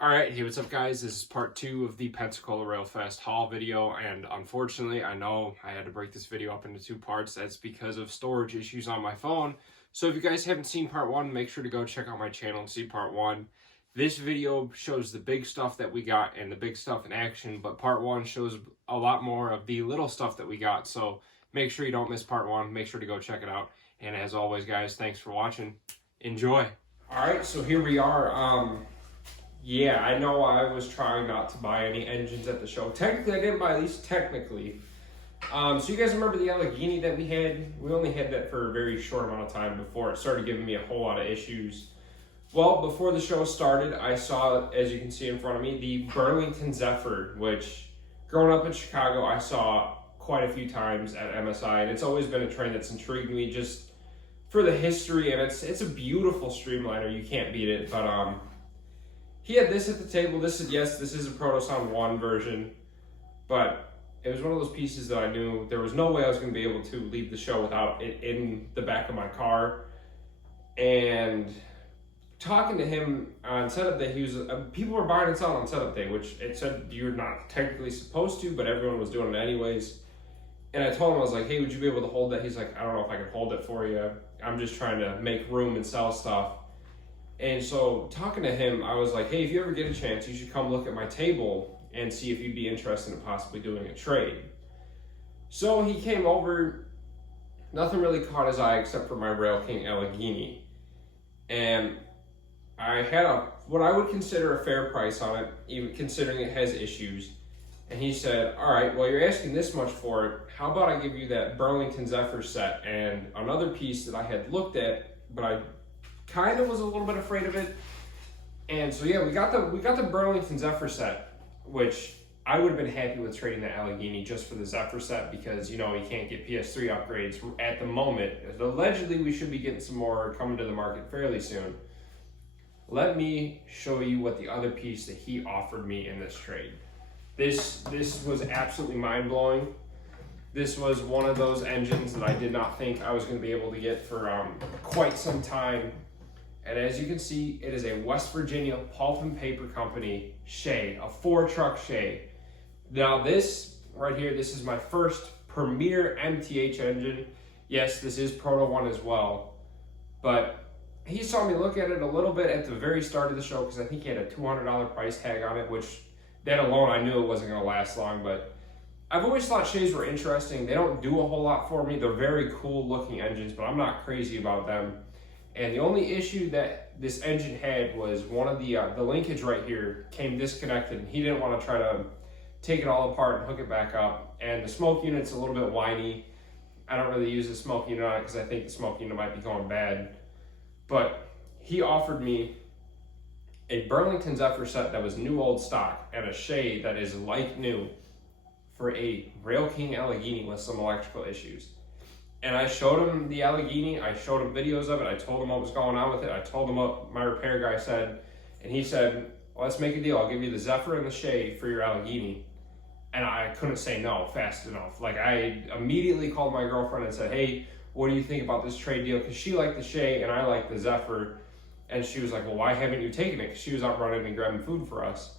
Alright, hey, what's up guys? This is part 2 of the Pensacola Railfest haul video, and unfortunately, I know I had to break this video up into 2 parts. That's because of storage issues on my phone. So if you guys haven't seen part 1, make sure to go check out my channel and see part 1. This video shows the big stuff that we got and the big stuff in action, but part 1 shows a lot more of the little stuff that we got. So make sure you don't miss part 1. Make sure to go check it out. And as always, guys, thanks for watching. Enjoy. Alright, so here we are. Yeah, I know I was trying not to buy any engines at the show. Technically, I didn't buy these, technically. So you guys remember the Allegheny that we had? We only had that for a very short amount of time before it started giving me a whole lot of issues. Well, before the show started, I saw, as you can see in front of me, the Burlington Zephyr, which, growing up in Chicago, I saw quite a few times at MSI, and it's always been a train that's intrigued me just for the history, and it's a beautiful streamliner. You can't beat it, but he had this at the table. This is a Protosound 1 version, but it was one of those pieces that I knew there was no way I was going to be able to leave the show without it in the back of my car. And talking to him on setup day, he was people were buying and selling on setup day, which it said you're not technically supposed to, but everyone was doing it anyways. And I told him, I was like, hey, would you be able to hold that? He's like, I don't know if I can hold it for you. I'm just trying to make room and sell stuff. And so talking to him, I was like, hey, if you ever get a chance, you should come look at my table and see if you'd be interested in possibly doing a trade. So he came over. Nothing really caught his eye except for my Rail King Allegheny. And I had what I would consider a fair price on it, even considering it has issues. And he said, all right, well, you're asking this much for it. How about I give you that Burlington Zephyr set and another piece that I had looked at, but I kind of was a little bit afraid of it. And so yeah, we got the Burlington Zephyr set, which I would have been happy with trading the Allegheny just for the Zephyr set, because you know you can't get PS3 upgrades at the moment. Allegedly we should be getting some more coming to the market fairly soon. Let me show you what the other piece that he offered me in this trade. This was absolutely mind-blowing. This was one of those engines that I did not think I was going to be able to get for quite some time. And as you can see, it is a West Virginia pulp and paper company Shay, a 4-truck Shay. Now this right here, this is my first Premier MTH engine. Yes, this is Proto 1 as well. But he saw me look at it a little bit at the very start of the show, because I think he had a $200 price tag on it, which that alone I knew it wasn't going to last long. But I've always thought Shays were interesting. They don't do a whole lot for me. They're very cool looking engines, but I'm not crazy about them. And the only issue that this engine had was one of the linkage right here came disconnected, and he didn't want to try to take it all apart and hook it back up. And the smoke unit's a little bit whiny. I don't really use the smoke unit on it because I think the smoke unit might be going bad. But he offered me a Burlington Zephyr set that was new old stock and a Shay that is like new for a Rail King Allegheny with some electrical issues. And I showed him the Allegheny, I showed him videos of it, I told him what was going on with it, I told him what my repair guy said, and he said, well, let's make a deal, I'll give you the Zephyr and the Shay for your Allegheny. And I couldn't say no fast enough. Like, I immediately called my girlfriend and said, hey, what do you think about this trade deal? Because she liked the Shay and I liked the Zephyr. And she was like, well, why haven't you taken it? Because she was out running and grabbing food for us.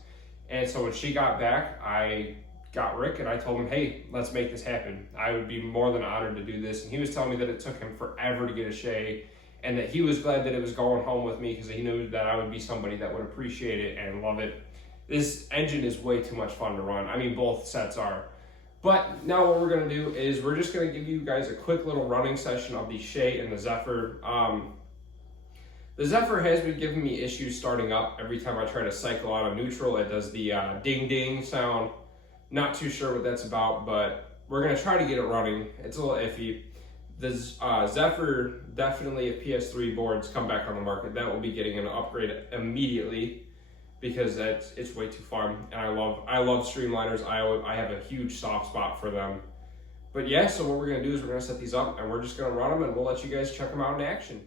And so when she got back, I got Rick and I told him, hey, let's make this happen. I would be more than honored to do this. And he was telling me that it took him forever to get a Shay, and that he was glad that it was going home with me because he knew that I would be somebody that would appreciate it and love it. This engine is way too much fun to run. I mean, both sets are. But now what we're going to do is we're just going to give you guys a quick little running session of the Shay and the Zephyr. The Zephyr has been giving me issues starting up. Every time I try to cycle out of neutral, it does the ding ding sound. Not too sure what that's about, but we're going to try to get it running. It's a little iffy. The Zephyr, definitely if PS3 boards come back on the market, that will be getting an upgrade immediately, because it's way too fun. And I love streamliners. I have a huge soft spot for them. But yeah, so what we're going to do is we're going to set these up and we're just going to run them, and we'll let you guys check them out in action.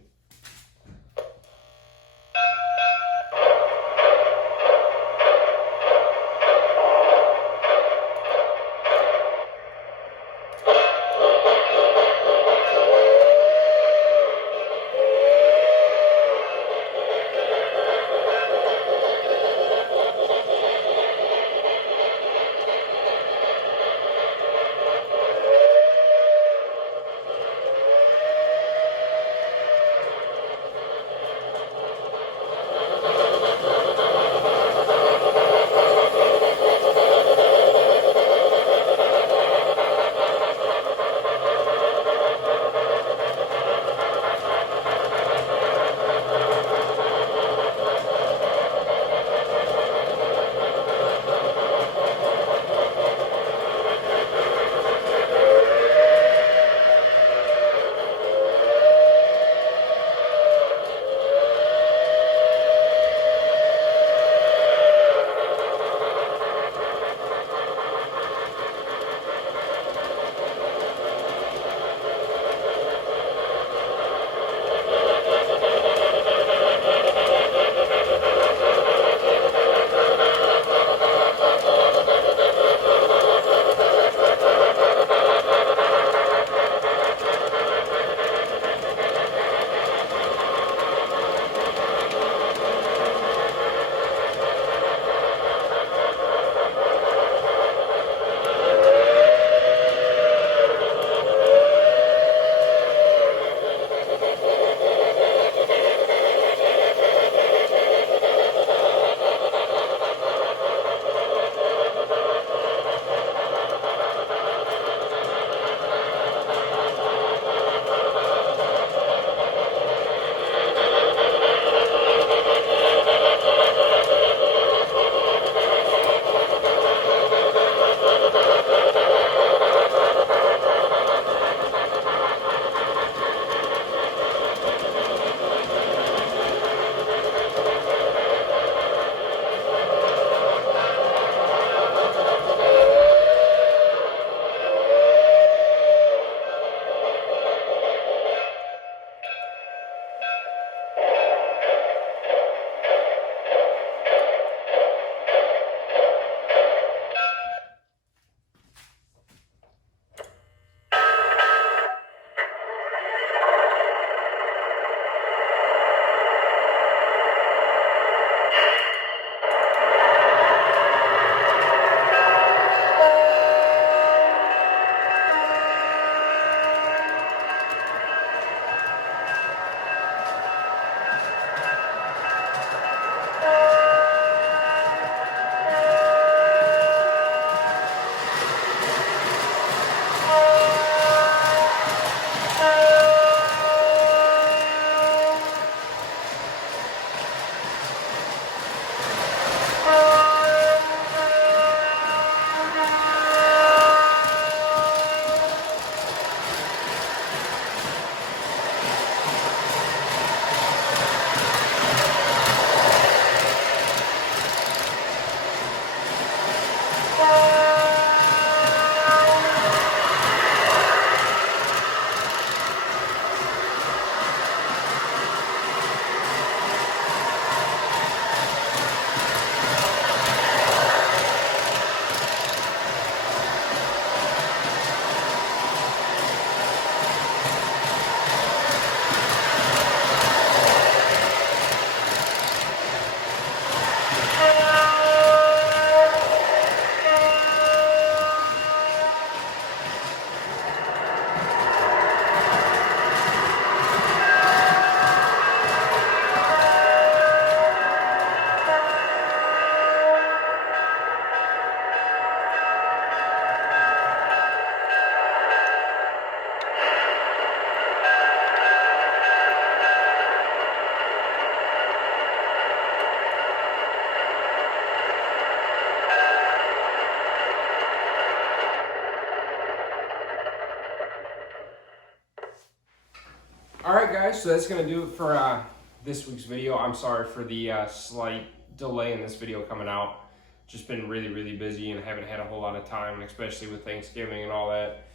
guys, so that's going to do it for this week's video. I'm sorry for the slight delay in this video coming out. Just been really busy and haven't had a whole lot of time, especially with Thanksgiving and all that.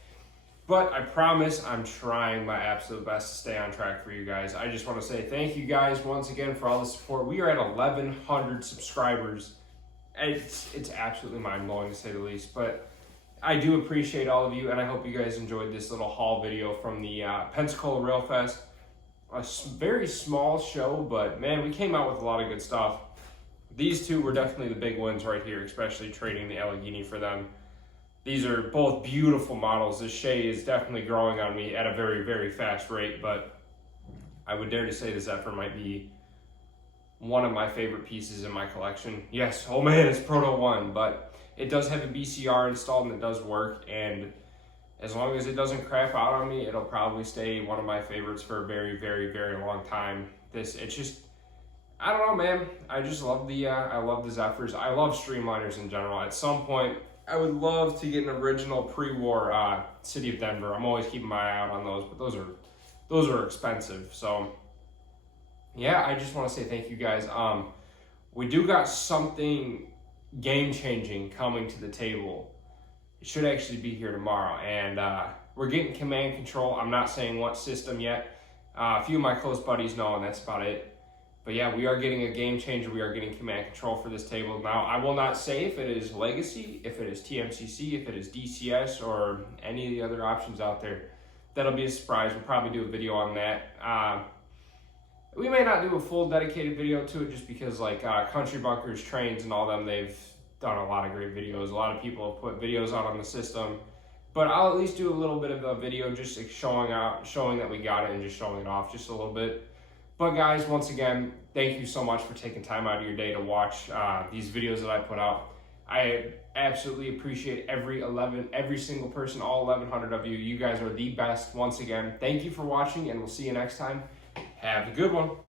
But I promise I'm trying my absolute best to stay on track for you guys. I just want to say thank you guys once again for all the support. We are at 1,100 subscribers. It's absolutely mind-blowing to say the least, but I do appreciate all of you, and I hope you guys enjoyed this little haul video from the Pensacola Railfest. A very small show, but man, we came out with a lot of good stuff. These two were definitely the big ones right here, especially trading the Allegheny for them. These are both beautiful models. This Shay is definitely growing on me at a very fast rate, but I would dare to say this Zephyr might be one of my favorite pieces in my collection. Yes, oh man, it's Proto 1, but it does have a BCR installed and it does work, and as long as it doesn't crap out on me, it'll probably stay one of my favorites for a very long time. It's just, I don't know, man. I just love I love the Zephyrs. I love streamliners in general. At some point, I would love to get an original pre-war City of Denver. I'm always keeping my eye out on those, but those are expensive. So yeah, I just want to say thank you guys. We do got something game-changing coming to the table. It should actually be here tomorrow, and we're getting command control. I'm not saying what system yet. A few of my close buddies know, and that's about it. But yeah, we are getting a game changer. We are getting command control for this table. Now, I will not say if it is Legacy, if it is TMCC, if it is DCS, or any of the other options out there. That'll be a surprise. We'll probably do a video on that. We may not do a full dedicated video to it just because like Country Bunkers, Trains, and all them, they've done a lot of great videos. A lot of people have put videos out on the system. But I'll at least do a little bit of a video just like showing that we got it and just showing it off just a little bit. But guys, once again, thank you so much for taking time out of your day to watch these videos that I put out. I absolutely appreciate every single person, all 1,100 of you. You guys are the best. Once again, thank you for watching, and we'll see you next time. Have a good one.